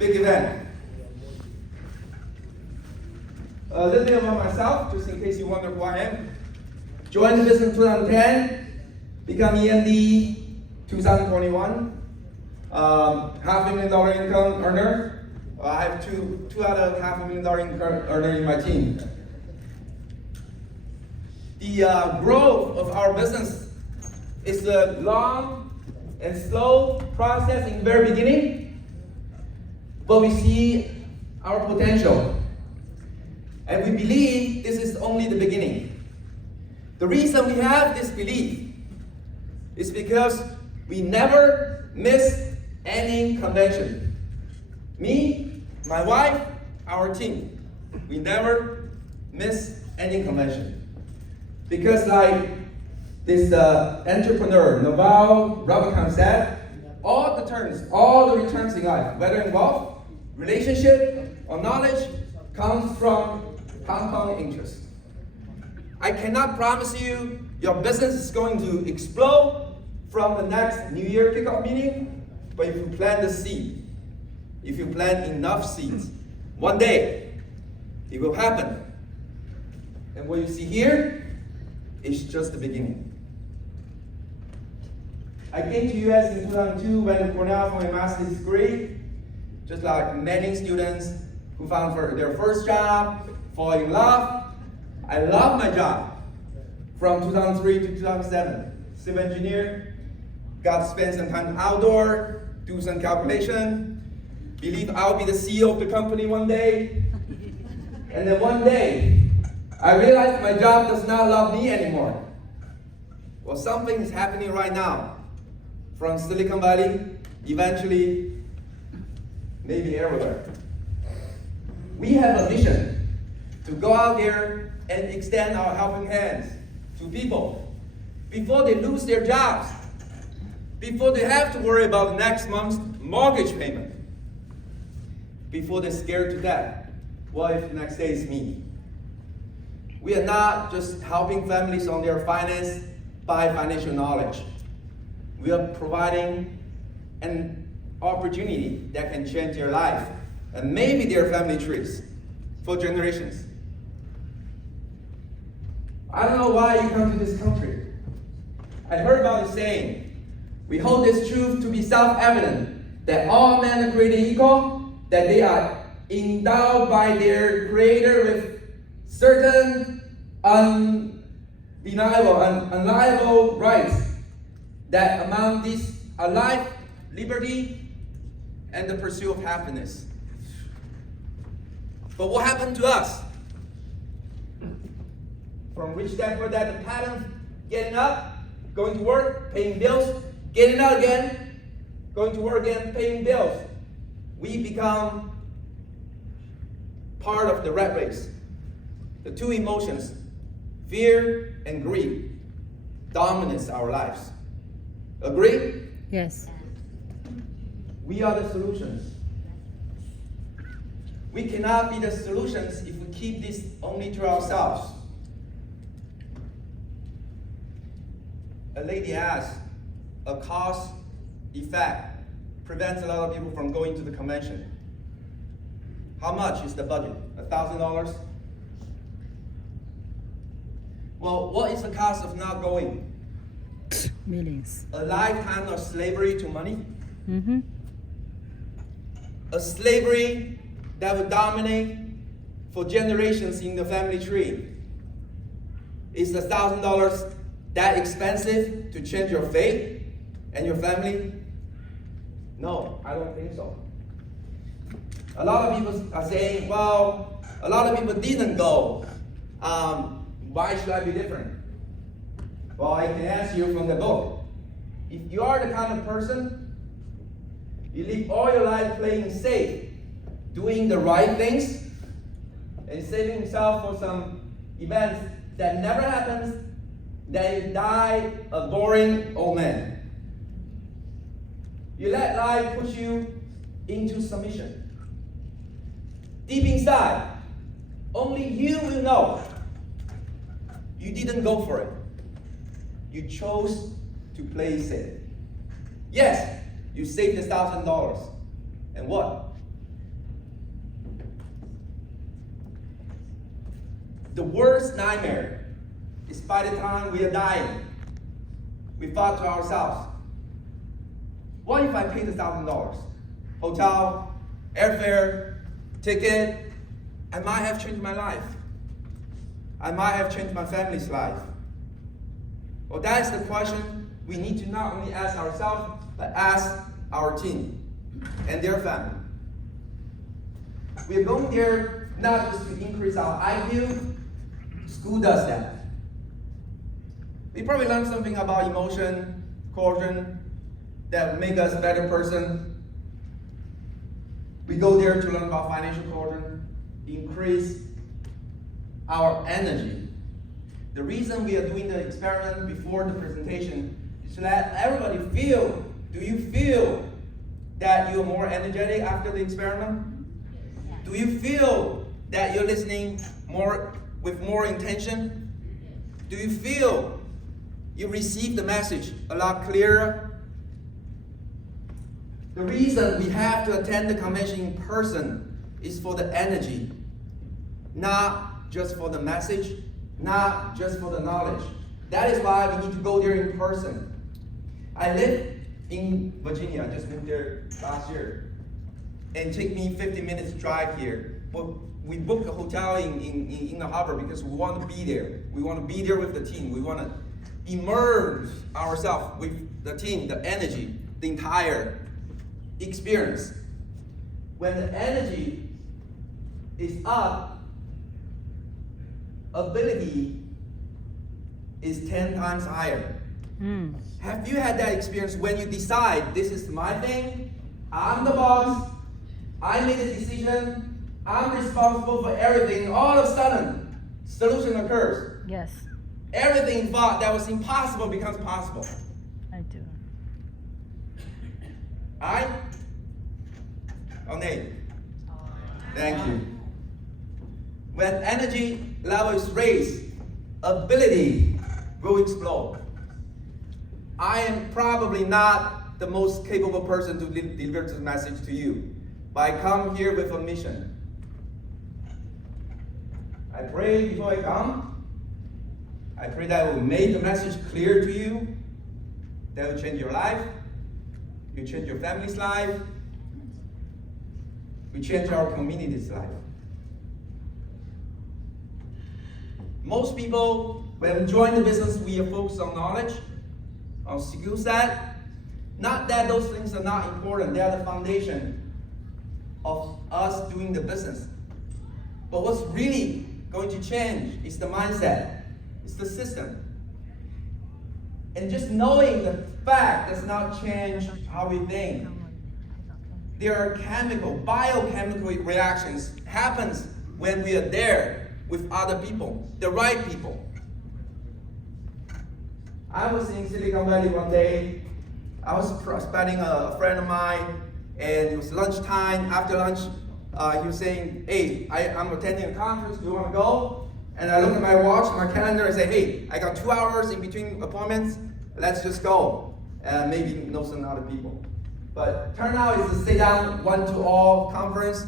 big event. A little bit about myself, just in case you wonder who I am. Joined the business in 2010, become EMD 2021. $500,000 income earner. I have two out of $500,000 income earner in my team. The growth of our business is a long and slow process in the very beginning, but we see our potential. And we believe this is only the beginning. The reason we have this belief is because we never miss any convention. Me, my wife, our team, we never miss any convention. Because like this entrepreneur, Naval Ravikant said, all the returns in life, whether in wealth, relationship, or knowledge, comes from compound interest. I cannot promise you your business is going to explode from the next New Year kickoff meeting, but if you plant the seed, if you plant enough seeds, one day it will happen. And what you see here is just the beginning. I came to US in 2002, went to Cornell for my master's degree, just like many students who found for their first job, fall in love. I love my job. From 2003 to 2007, civil engineer, got to spend some time outdoor, do some calculation, believe I'll be the CEO of the company one day. And then one day, I realized my job does not love me anymore. Well, something is happening right now. From Silicon Valley, eventually, maybe everywhere. We have a mission to go out there and extend our helping hands to people before they lose their jobs, before they have to worry about next month's mortgage payment, before they're scared to death. What if the next day is me? We are not just helping families on their finance by financial knowledge. We are providing an opportunity that can change their life and maybe their family trees for generations. I don't know why you come to this country. I heard about the saying, we hold this truth to be self-evident, that all men are created equal, that they are endowed by their Creator with certain unalienable rights, that among these are life, liberty, and the pursuit of happiness. But what happened to us? From rich dad poor dad, the pattern, getting up, going to work, paying bills, getting out again, going to work again, paying bills. We become part of the rat race. The two emotions, fear and greed, dominates our lives. Agree? Yes. We are the solutions. We cannot be the solutions if we keep this only to ourselves. A lady asked, a cause effect prevents a lot of people from going to the convention. How much is the budget? $1,000? Well, what is the cost of not going? Millions. A lifetime of slavery to money? Mm-hmm. A slavery that would dominate for generations in the family tree. Is the $1,000 that expensive to change your fate and your family? No, I don't think so. A lot of people are saying, well, a lot of people didn't go. Why should I be different? Well, I can answer you from the book. If you are the kind of person, you live all your life playing safe, doing the right things, and saving yourself for some events that never happens, then you die a boring old man. You let life push you into submission. Deep inside, only you will know you didn't go for it. You chose to play safe. Yes, you saved $1,000. And what? The worst nightmare is by the time we are dying, we thought to ourselves, what if I paid $1,000? Hotel, airfare, ticket, I might have changed my life. I might have changed my family's life. Well, that is the question we need to not only ask ourselves, but ask our team and their family. We are going there not just to increase our IQ. School does that. We probably learned something about emotion, quotient, that will make us a better person. We go there to learn about financial quotient, increase our energy. The reason we are doing the experiment before the presentation is to let everybody feel, do you feel that you're more energetic after the experiment? Do you feel that you're listening with more intention? Do you feel you receive the message a lot clearer? The reason we have to attend the convention in person is for the energy, not just for the message, not just for the knowledge. That is why we need to go there in person. I live in Virginia, I just moved there last year. And it took me 50 minutes drive here. But we booked a hotel in the harbor because we want to be there. We want to be there with the team. We want to immerse ourselves with the team, the energy, the entire experience. When the energy is up, ability is 10 times higher. Have you had that experience when you decide, this is my thing, I'm the boss, I made a decision, I'm responsible for everything, all of a sudden, solution occurs. Yes, Everything thought that was impossible becomes possible. I do. Alright? Oh, Nate. Thank you. When energy level is raised, ability will explode. I am probably not the most capable person to deliver this message to you, but I come here with a mission. I pray before I come. I pray that I will make the message clear to you. That will change your life. You change your family's life. We change our community's life. Most people, when we join the business, we are focused on knowledge, on skill set. Not that those things are not important, they are the foundation of us doing the business. But what's really going to change is the mindset, it's the system. And just knowing the fact does not change how we think. There are biochemical reactions happens when we are there with other people, the right people. I was in Silicon Valley one day. I was spending a friend of mine, and it was lunchtime. After lunch, he was saying, hey, I'm attending a conference, do you want to go? And I look at my watch, my calendar, and say, hey, I got 2 hours in between appointments, let's just go. And maybe know some other people. But turn out it's a sit-down, one-to-all conference.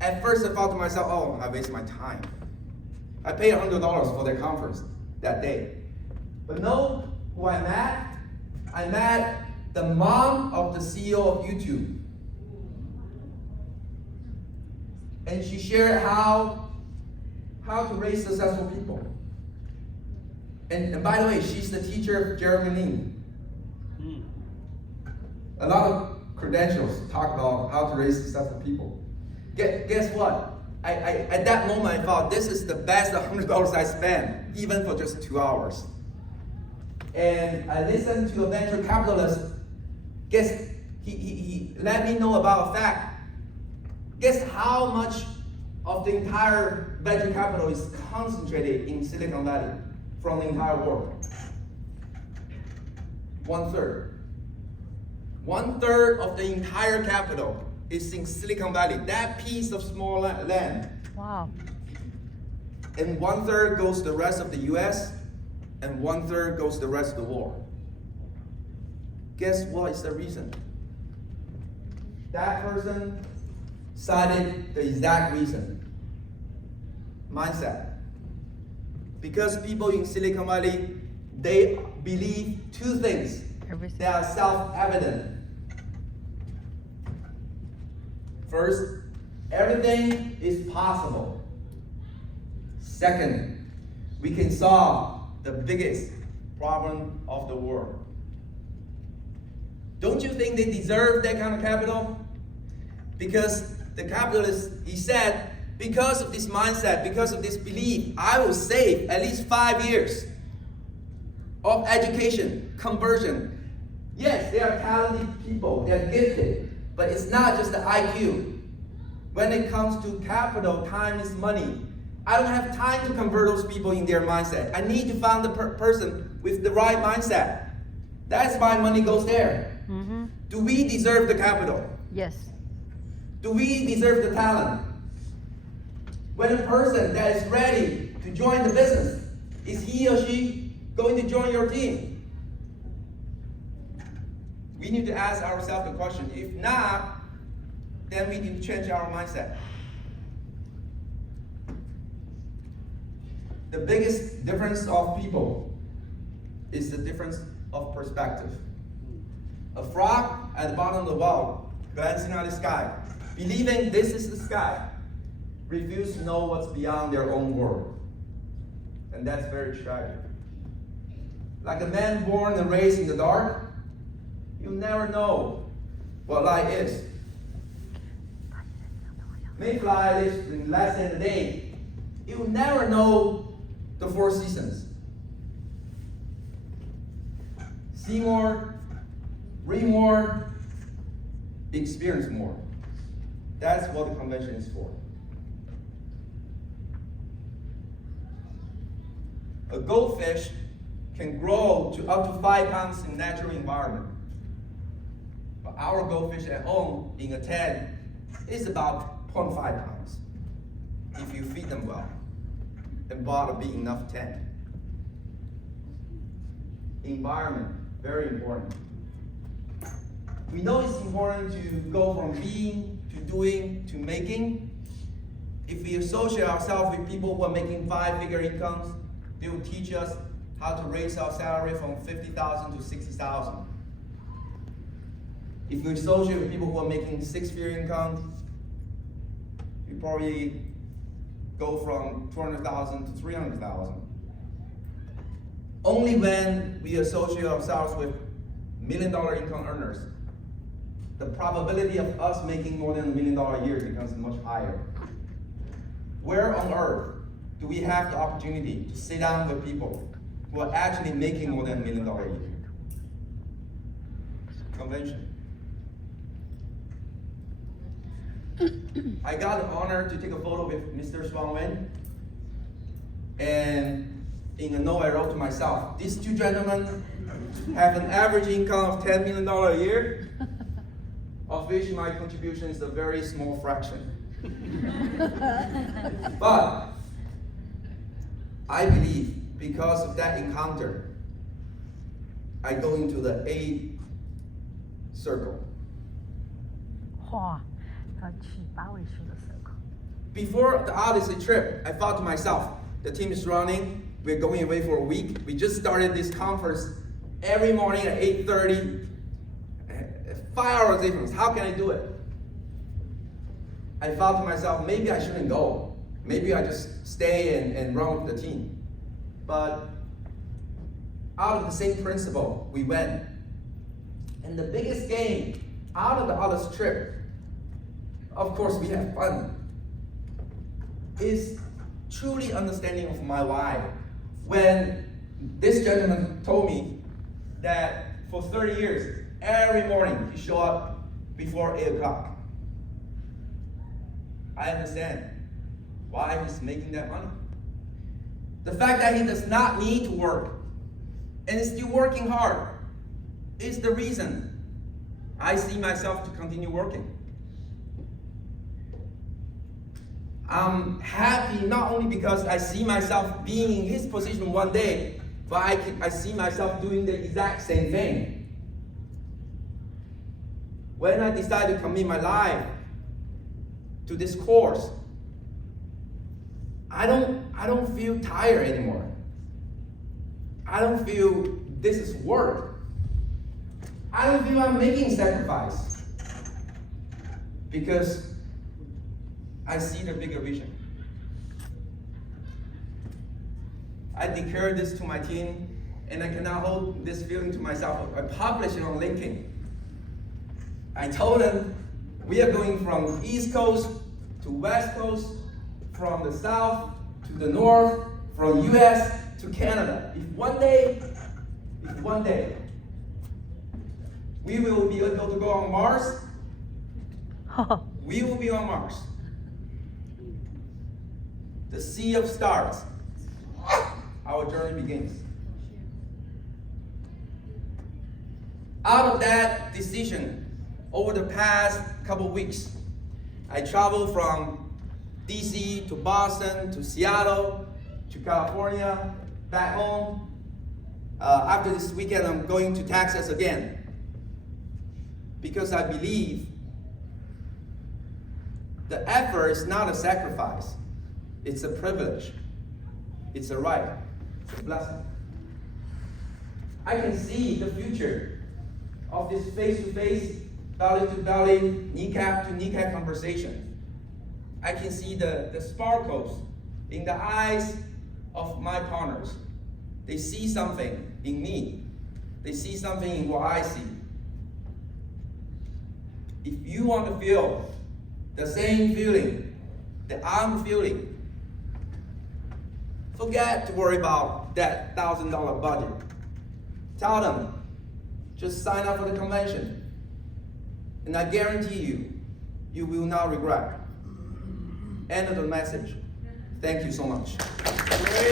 At first I thought to myself, oh, I wasted my time. I paid $100 for their conference that day. But know who I met? I met the mom of the CEO of YouTube. And she shared how to raise successful people. And by the way, she's the teacher of Jeremy Lin. A lot of credentials talk about how to raise successful people. Guess what? At that moment I thought, this is the best $100 I spent, even for just 2 hours. And I listened to a venture capitalist. Guess he let me know about a fact. Guess how much of the entire venture capital is concentrated in Silicon Valley from the entire world? 1/3. 1/3 of the entire capital is in Silicon Valley, that piece of small land. Wow. And 1/3 goes to the rest of the US, and 1/3 goes to the rest of the world. Guess what is the reason? That person cited the exact reason. Mindset. Because people in Silicon Valley, they believe two things Everything. that are self-evident. First, everything is possible. Second, we can solve the biggest problem of the world. Don't you think they deserve that kind of capital? Because the capitalist, he said, because of this mindset, because of this belief, I will save at least 5 years of education, conversion. Yes, they are talented people, they are gifted, but it's not just the IQ. When it comes to capital, time is money. I don't have time to convert those people in their mindset. I need to find the person with the right mindset. That's why money goes there. Mm-hmm. Do we deserve the capital? Yes. Do we deserve the talent? When a person that is ready to join the business, is he or she going to join your team? We need to ask ourselves the question. If not, then we need to change our mindset. The biggest difference of people is the difference of perspective. A frog at the bottom of the well, glancing at the sky, believing this is the sky, refuse to know what's beyond their own world. And that's very tragic. Like a man born and raised in the dark, you never know what light is. Mayfly lives in less than a day. You never know the 4 seasons. See more, read more, experience more. That's what the convention is for. A goldfish can grow to up to 5 pounds in natural environment. But our goldfish at home in a tank is about 0.5 pounds if you feed them well and bought a big enough tank. Environment, very important. We know it's important to go from being to doing to making. If we associate ourselves with people who are making 5-figure incomes, they will teach us how to raise our salary from 50,000 to 60,000. If we associate with people who are making 6-figure incomes, we probably go from 200,000 to 300,000. Only when we associate ourselves with $1 million income earners, the probability of us making more than $1 million a year becomes much higher. Where on earth do we have the opportunity to sit down with people who are actually making more than $1 million a year? Convention. I got the honor to take a photo with Mr. Shuang Wen, and in a note I wrote to myself, these 2 gentlemen have an average income of $10 million a year, of which my contribution is a very small fraction. But I believe because of that encounter, I go into the A circle. 哇，要去8位数的 circle。 Before the Odyssey trip, I thought to myself, the team is running, we're going away for a week. We just started this conference every morning at 8:30. 5 hours difference, how can I do it? I thought to myself, maybe I shouldn't go. Maybe I just stay and run with the team. But out of the same principle, we went. And the biggest gain out of the Odyssey trip, of course we have fun, is truly understanding of my why. When this gentleman told me that for 30 years, every morning he showed up before 8 o'clock. I understand why he's making that money. The fact that he does not need to work and is still working hard is the reason I see myself to continue working. I'm happy not only because I see myself being in his position one day, but I see myself doing the exact same thing. When I decided to commit my life to this course, I don't feel tired anymore. I don't feel this is work. I don't feel I'm making sacrifice. Because I see the bigger vision. I declared this to my team, and I cannot hold this feeling to myself. I published it on LinkedIn. I told them, we are going from East Coast to West Coast, from the South to the North, from US to Canada. If one day, we will be able to go on Mars, we will be on Mars. The sea of stars. Our journey begins. Out of that decision, over the past couple weeks, I traveled from DC to Boston to Seattle to California, back home. After this weekend, I'm going to Texas again. Because I believe the effort is not a sacrifice. It's a privilege. It's a right. It's a blessing. I can see the future of this face-to-face, belly-to-belly, kneecap-to-kneecap conversation. I can see the sparkles in the eyes of my partners. They see something in me. They see something in what I see. If you want to feel the same feeling that I'm feeling, forget to worry about that $1,000 budget. Tell them, just sign up for the convention. And I guarantee you, you will not regret. End of the message. Thank you so much.